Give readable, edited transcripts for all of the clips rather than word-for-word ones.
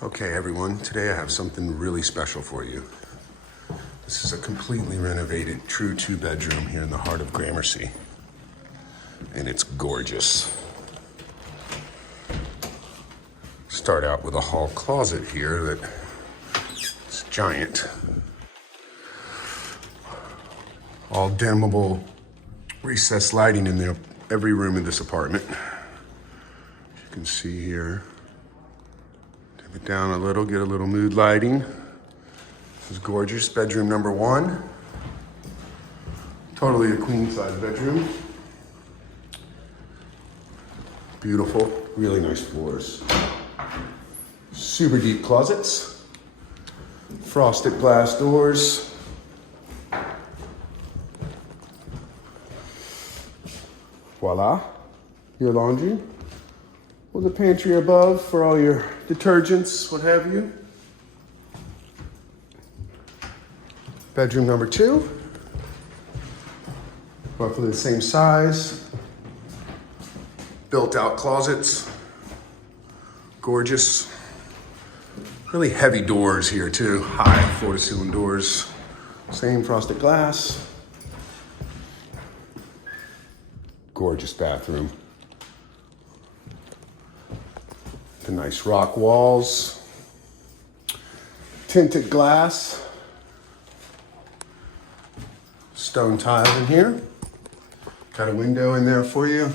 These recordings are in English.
Okay, everyone, today I have something really special for you. This is a completely renovated, true two-bedroom here in the heart of Gramercy. And it's gorgeous. Start out with a hall closet here that's giant. All dimmable recessed lighting in every room in this apartment. As you can see here. Dim it down a little, get a little mood lighting. This is gorgeous, bedroom number 1. Totally a queen size bedroom. Beautiful, really nice floors. Super deep closets. Frosted glass doors. Voila, your laundry. With a pantry above for all your detergents, what have you. Bedroom number 2. Roughly the same size. Built out closets. Gorgeous. Really heavy doors here too. High floor to ceiling doors. Same frosted glass. Gorgeous bathroom. The nice rock walls. Tinted glass. Stone tile in here. Got a window in there for you.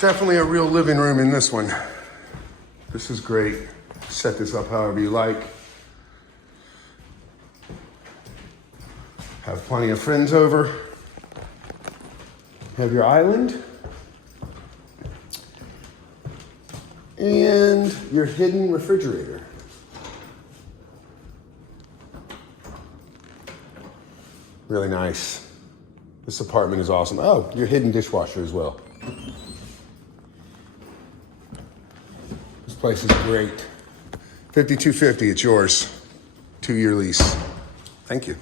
Definitely a real living room in this one. This is great. Set this up however you like. Have plenty of friends over. Have your island. And your hidden refrigerator. Really nice. This apartment is awesome. Oh, your hidden dishwasher as well. This place is great. $5,250, it's yours. 2-year lease. Thank you.